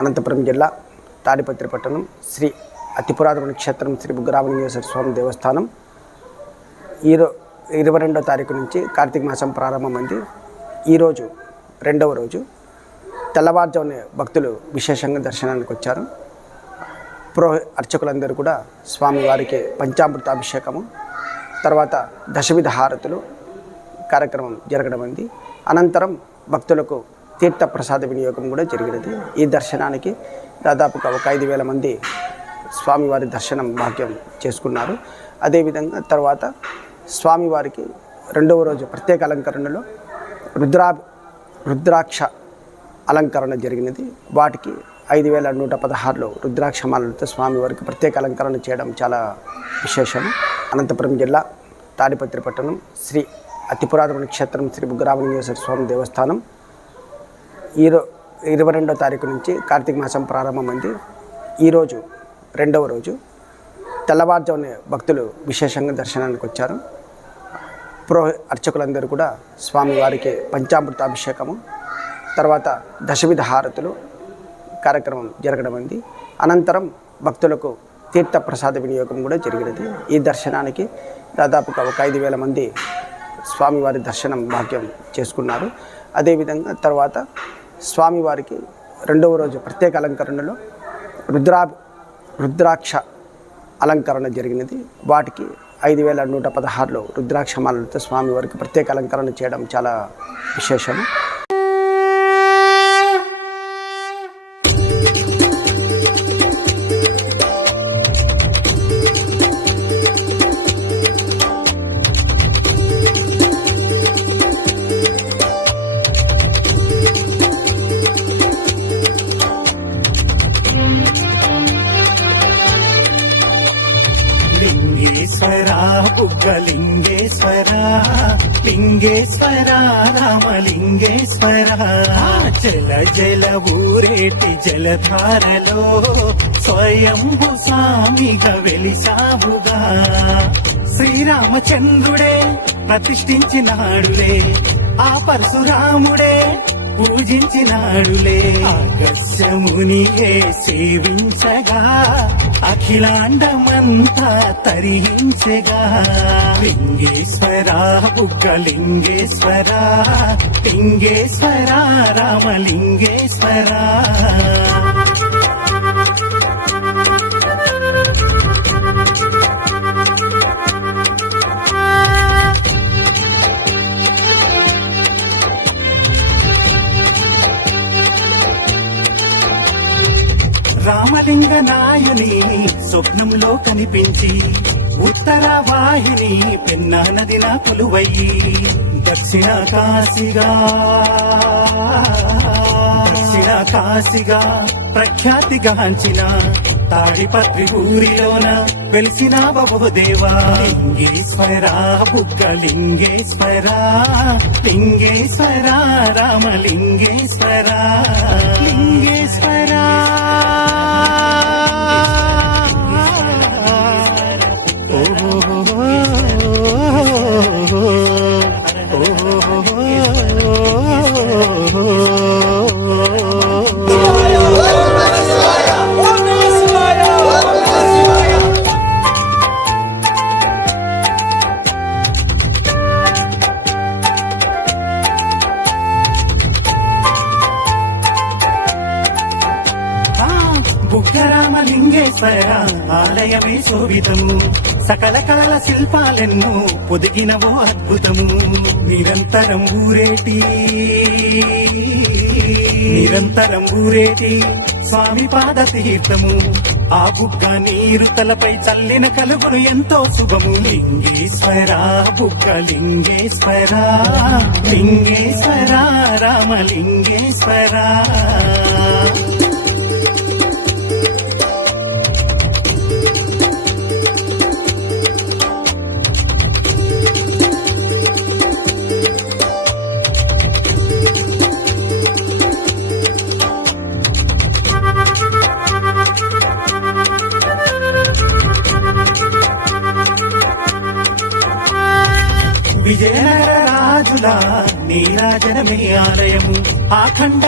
అనంతపురం జిల్లా తాడిపత్రి పట్టణం శ్రీ అతి పురాతన క్షేత్రం శ్రీ బుగ్గరామలింగేశ్వర స్వామి దేవస్థానం. ఈరో ఇరవై రెండో తారీఖు నుంచి కార్తీక మాసం ప్రారంభమైంది. ఈరోజు రెండవ రోజు తెల్లవారుజామున భక్తులు విశేషంగా దర్శనానికి వచ్చారు. పురోహ అర్చకులందరూ కూడా స్వామివారికి పంచామృతాభిషేకము తర్వాత దశవిధ హారతులు కార్యక్రమం జరగడం అనంతరం భక్తులకు తీర్థ ప్రసాద వినియోగం కూడా జరిగినది. ఈ దర్శనానికి దాదాపుగా ఒక ఐదు వేల మంది స్వామివారి దర్శనం భాగ్యం చేసుకున్నారు. అదేవిధంగా తర్వాత స్వామివారికి రెండవ రోజు ప్రత్యేక అలంకరణలో రుద్రా రుద్రాక్ష అలంకరణ జరిగినది. వాటికి ఐదు వేల నూట పదహారులో రుద్రాక్షమాలతో స్వామివారికి ప్రత్యేక అలంకరణ చేయడం చాలా విశేషం. అనంతపురం జిల్లా తాడిపత్రి పట్టణం శ్రీ అతి పురాతన క్షేత్రం శ్రీ బుగ్గరామలింగేశ్వర స్వామి దేవస్థానం ఈరో ఇరవై రెండో తారీఖు నుంచి కార్తీక మాసం ప్రారంభమైంది. ఈరోజు రెండవ రోజు తెల్లవారుజామున భక్తులు విశేషంగా దర్శనానికి వచ్చారు. ప్రో అర్చకులందరూ కూడా స్వామివారికి పంచామృతాభిషేకము తర్వాత దశవిధ హారతులు కార్యక్రమం జరగడం ఉంది అనంతరం భక్తులకు తీర్థ ప్రసాద వినియోగం కూడా జరిగినది. ఈ దర్శనానికి దాదాపుగా ఒక ఐదు వేల మంది స్వామివారి దర్శనం భాగ్యం చేసుకున్నారు. అదేవిధంగా తర్వాత స్వామివారికి రెండవ రోజు ప్రత్యేక అలంకరణలో రుద్రా రుద్రాక్ష అలంకరణ జరిగినది. వాటికి ఐదు వేల నూట పదహారులో రుద్రాక్షమాలతో స్వామివారికి ప్రత్యేక అలంకరణ చేయడం చాలా విశేషం లింగేశ్వర బుగ్గలింగేశ్వర లింగేశ్వర రామలింగేశ్వర. జల జల ఊరేటి జలధారలో స్వయంభు స్వామిగా వెలిసావుగా శ్రీరామచంద్రుడే ప్రతిష్ఠించినాడులే. ఆ పరశురాముడే పూజించినాడులే. ఆకర్షమునియే సేవించగా అఖిలాండమంతా తరించగా లింగేశ్వర బుగ్గలింగేశ్వర లింగేశ్వర రామలింగేశ్వర. రామలింగ నాయుని స్వప్నంలో కనిపించి ఉత్తర వాహిని పెన్నా నదిన కొలువయ్యి దక్షిణ కాశీగా దక్షిణ కాశీగా ప్రఖ్యాతిగాంచిన తాడిపత్రి ఊరిలోన వెలిసిన బహుదేవా లింగేశ్వరా బుగ్గ లింగేశ్వరా లింగేశ్వర రామలింగేశ్వర లింగేశ్వర బుగ్గరామలింగేశ్వర ఆలయమే శోభితము. సకల కళల శిల్పాలెన్నో పొదిగినవో అద్భుతము. నిరంతరం ఊరేటి నిరంతరం ఊరేటి స్వామి పాద తీర్థము ఆ బుగ్గ నీరు తలపై చల్లిన కలుగును ఎంతో శుభము. లింగేశ్వర బుగ్గ లింగేశ్వర లింగేశ్వర రామలింగేశ్వర విజయనగర నీరాజనమే ఆలయము. ఆఖండ